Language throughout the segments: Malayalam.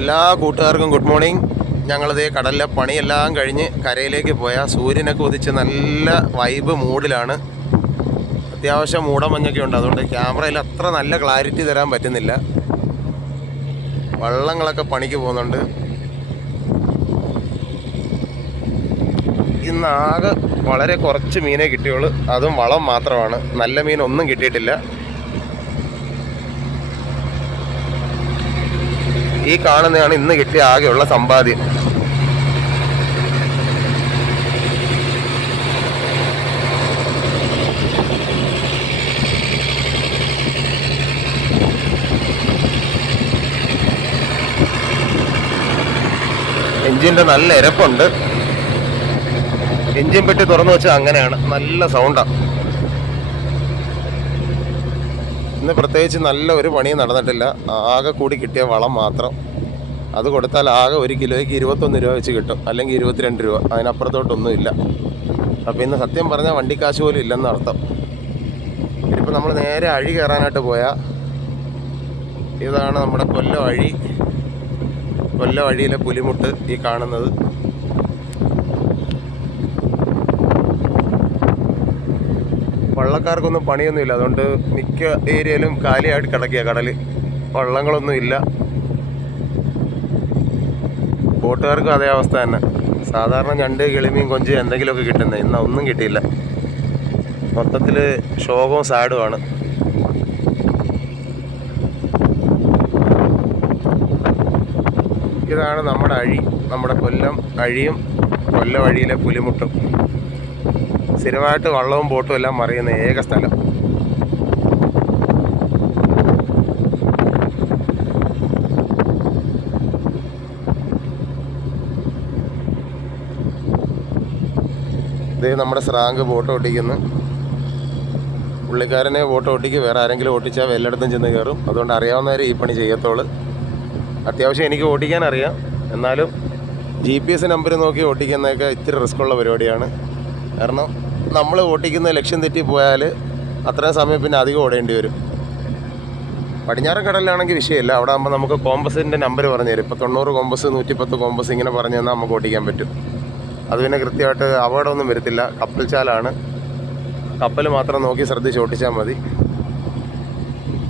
എല്ലാ കൂട്ടുകാർക്കും ഗുഡ് മോർണിംഗ്. ഞങ്ങളത് കടലിലെ പണിയെല്ലാം കഴിഞ്ഞ് കരയിലേക്ക് പോയ. സൂര്യനൊക്കെ ഉദിച്ച് നല്ല വൈബ് മൂഡിലാണ്. അത്യാവശ്യം മൂടമഞ്ഞൊക്കെ ഉണ്ട്. അതുകൊണ്ട് ക്യാമറയിൽ അത്ര നല്ല ക്ലാരിറ്റി തരാൻ പറ്റുന്നില്ല. വള്ളങ്ങളൊക്കെ പണിക്ക് പോകുന്നുണ്ട്. ഇന്ന് ആകെ വളരെ കുറച്ച് മീനേ കിട്ടിയുള്ളൂ. അതും വളം മാത്രമാണ്. നല്ല മീനൊന്നും കിട്ടിയിട്ടില്ല. ഈ കാണുന്നതാണ് ഇന്ന് കിട്ടിയ ആകെയുള്ള സമ്പാദ്യം. എഞ്ചിന്റെ നല്ല ഇരപ്പുണ്ട് എഞ്ചിൻ പെട്ടി തുറന്നു വെച്ചാൽ അങ്ങനെയാണ്. നല്ല സൗണ്ടാണ് ഇന്ന് പ്രത്യേകിച്ച് നല്ല ഒരു പണിയും നടന്നിട്ടില്ല. ആകെ കൂടി കിട്ടിയ വളം മാത്രം. അത് കൊടുത്താൽ ആകെ ഒരു കിലോയ്ക്ക് ഇരുപത്തൊന്ന് രൂപ വെച്ച് കിട്ടും. അല്ലെങ്കിൽ ഇരുപത്തിരണ്ട് രൂപ. അതിനപ്പുറത്തോട്ടൊന്നും ഇല്ല. അപ്പോൾ ഇന്ന് സത്യം പറഞ്ഞാൽ വണ്ടിക്കാശ് പോലും ഇല്ലെന്ന് അർത്ഥം. ഇപ്പോൾ നമ്മൾ നേരെ അഴി കയറാനായിട്ട് പോയാൽ ഇതാണ് നമ്മുടെ കൊല്ലം അഴി. കൊല്ലം അഴിയിലെ പുലിമുട്ട് ഈ കാണുന്നത്. വള്ളക്കാർക്കൊന്നും പണിയൊന്നുമില്ല. അതുകൊണ്ട് മിക്ക ഏരിയയിലും കാലിയായിട്ട് കിടക്കുക കടൽ വള്ളങ്ങളൊന്നും ഇല്ല. ബോട്ടുകാർക്കും അതേ അവസ്ഥ തന്നെ. സാധാരണ ഞണ്ട് കിളിമീൻ കൊഞ്ച് എന്തെങ്കിലുമൊക്കെ കിട്ടുന്നത് ഇന്ന് ഒന്നും കിട്ടിയില്ല. മൊത്തത്തിൽ ശോകവും സാഡുമാണ് ഇതാണ് നമ്മുടെ അഴി. നമ്മുടെ കൊല്ലം അഴിയും കൊല്ലം അഴിയിലെ പുലിമുട്ടും. സ്ഥിരമായിട്ട് വള്ളവും ബോട്ടും എല്ലാം മറിയുന്ന ഏക സ്ഥലം. നമ്മുടെ സ്രാങ്ക് ബോട്ട് ഓട്ടിക്കുന്നു പുള്ളിക്കാരനെ ബോട്ട് ഓട്ടിക്ക് വേറെ ആരെങ്കിലും ഓട്ടിച്ചാൽ എല്ലായിടത്തും ചെന്ന് കയറും അതുകൊണ്ട് അറിയാവുന്നവർ ഈ പണി ചെയ്യത്തോളൂ. അത്യാവശ്യം എനിക്ക് ഓട്ടിക്കാൻ അറിയാം. എന്നാലും ജി പി എസ് നമ്പർ നോക്കി ഓട്ടിക്കുന്നതൊക്കെ ഇത്തിരി റിസ്ക്കുള്ള പരിപാടിയാണ്. കാരണം നമ്മൾ ഓട്ടിക്കുന്ന ലക്ഷ്യം തെറ്റി പോയാൽ അത്രയും സമയം പിന്നെ അധികം ഓടേണ്ടി വരും. പടിഞ്ഞാറൻ കടലിലാണെങ്കിൽ വിഷയമില്ല. അവിടെ ആകുമ്പോൾ നമുക്ക് കോമ്പസിന്റെ നമ്പർ പറഞ്ഞു തരും. ഇപ്പോൾ തൊണ്ണൂറ് കോമ്പസ് നൂറ്റിപ്പത്ത് കോമ്പസ് ഇങ്ങനെ പറഞ്ഞു തന്നാൽ നമുക്ക് ഓടിക്കാൻ പറ്റും. അത് പിന്നെ കൃത്യമായിട്ട് അപകടമൊന്നും വരത്തില്ല. കപ്പൽ ചാലാണ്. കപ്പൽ മാത്രം നോക്കി ശ്രദ്ധിച്ച് ഓട്ടിച്ചാൽ മതി.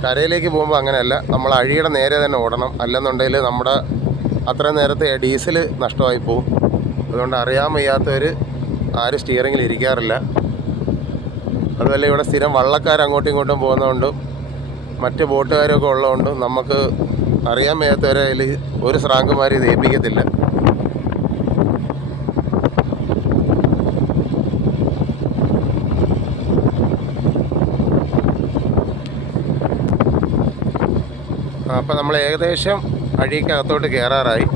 കരയിലേക്ക് പോകുമ്പോൾ അങ്ങനെയല്ല. നമ്മൾ അഴിയുടെ നേരെ തന്നെ ഓടണം. അല്ലെന്നുണ്ടെങ്കിൽ നമ്മുടെ അത്രയും നേരത്തെ ഡീസൽ നഷ്ടമായി പോകും അതുകൊണ്ട് അറിയാൻ വയ്യാത്തവർ ആരും സ്റ്റിയറിങ്ങിൽ ഇരിക്കാറില്ല. അതുപോലെ ഇവിടെ സ്ഥിരം വള്ളക്കാർ അങ്ങോട്ടും ഇങ്ങോട്ടും പോകുന്നതുകൊണ്ടും മറ്റ് ബോട്ടുകാരൊക്കെ ഉള്ളതുകൊണ്ടും നമുക്ക് അറിയാൻ വയ്യാത്തവരെ അതിൽ ഒരു സ്രാങ്കുമാർ ഇത് ഏൽപ്പിക്കത്തില്ല. അപ്പോൾ നമ്മൾ ഏകദേശം അഴിക്കകത്തോട്ട് കയറാറായി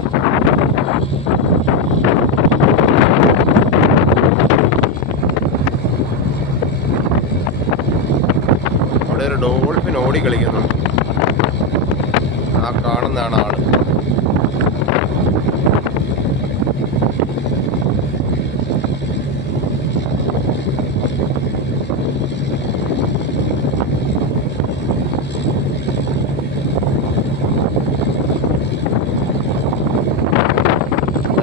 അവിടെ ഒരു ഡോൾഫിൻ ഓടി കളിക്കുന്നുണ്ട് ആ കാണുന്നതാണ് ആൾ.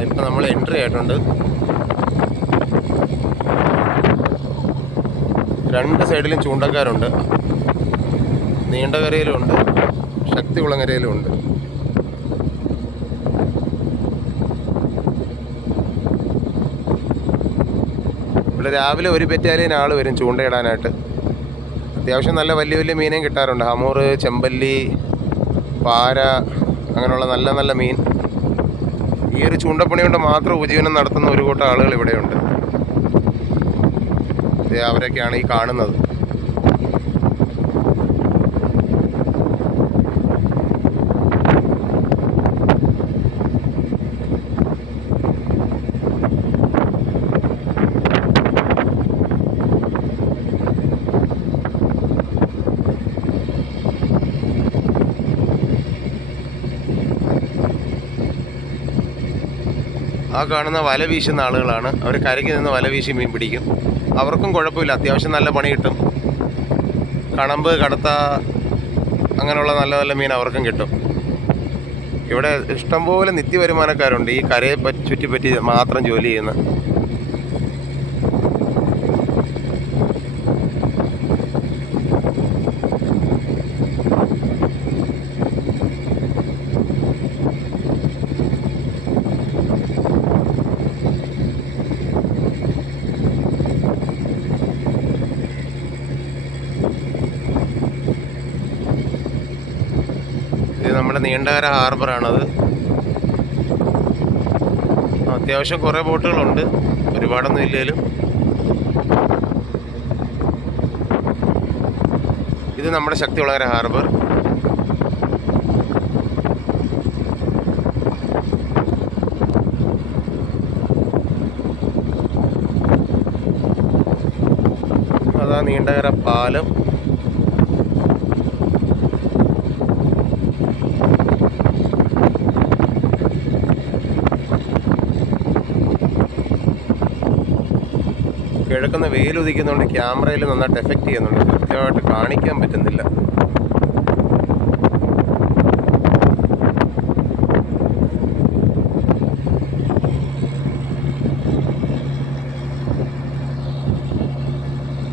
ഇപ്പം നമ്മൾ എൻട്രി ആയിട്ടുണ്ട്. രണ്ട് സൈഡിലും ചൂണ്ടക്കാരുണ്ട്. നീണ്ടകരയിലും ശക്തി ശക്തികുളങ്ങരയിലും ഇവിടെ രാവിലെ ഒരു ബറ്റാലിയൻ ആൾ വരും ചൂണ്ടയിടാനായിട്ട്. അത്യാവശ്യം നല്ല വലിയ വലിയ മീനേയും കിട്ടാറുണ്ട്. ഹമൂറ് ചെമ്പല്ലി പാര അങ്ങനെയുള്ള നല്ല നല്ല മീൻ. ഈ ഒരു ചൂണ്ടപ്പണി കൊണ്ട് മാത്രം ഉപജീവനം നടത്തുന്ന ഒരു കൂട്ടം ആളുകൾ ഇവിടെയുണ്ട്. അവരൊക്കെയാണ് ഈ കാണുന്നത്. ആ കാണുന്ന വല വീശുന്ന ആളുകളാണ്. അവർ കരയ്ക്ക് നിന്ന് വല വീശി മീൻ പിടിക്കും. അവർക്കും കുഴപ്പമില്ല. അത്യാവശ്യം നല്ല പണി കിട്ടും. കണമ്പ് കടത്ത അങ്ങനെയുള്ള നല്ല നല്ല മീൻ അവർക്കും കിട്ടും. ഇവിടെ ഇഷ്ടംപോലെ നിത്യവരുമാനക്കാരുണ്ട്. ഈ കരയെ പറ്റി ചുറ്റിപ്പറ്റി മാത്രം ജോലി ചെയ്യുന്ന ഇത് നമ്മുടെ നീണ്ടകര ഹാർബറാണത്. അത്യാവശ്യം കുറേ ബോട്ടുകളുണ്ട്. ഒരുപാടൊന്നും ഇല്ലേലും. ഇത് നമ്മുടെ ശക്തി വളകര ഹാർബർ. അതാ നീണ്ടകര പാലം. കിഴക്കുന്ന വെയിലുദിക്കുന്നുണ്ട് ക്യാമറയിൽ നന്നായിട്ട് എഫക്റ്റ് ചെയ്യുന്നുണ്ട്. കൃത്യമായിട്ട് കാണിക്കാൻ പറ്റുന്നില്ല.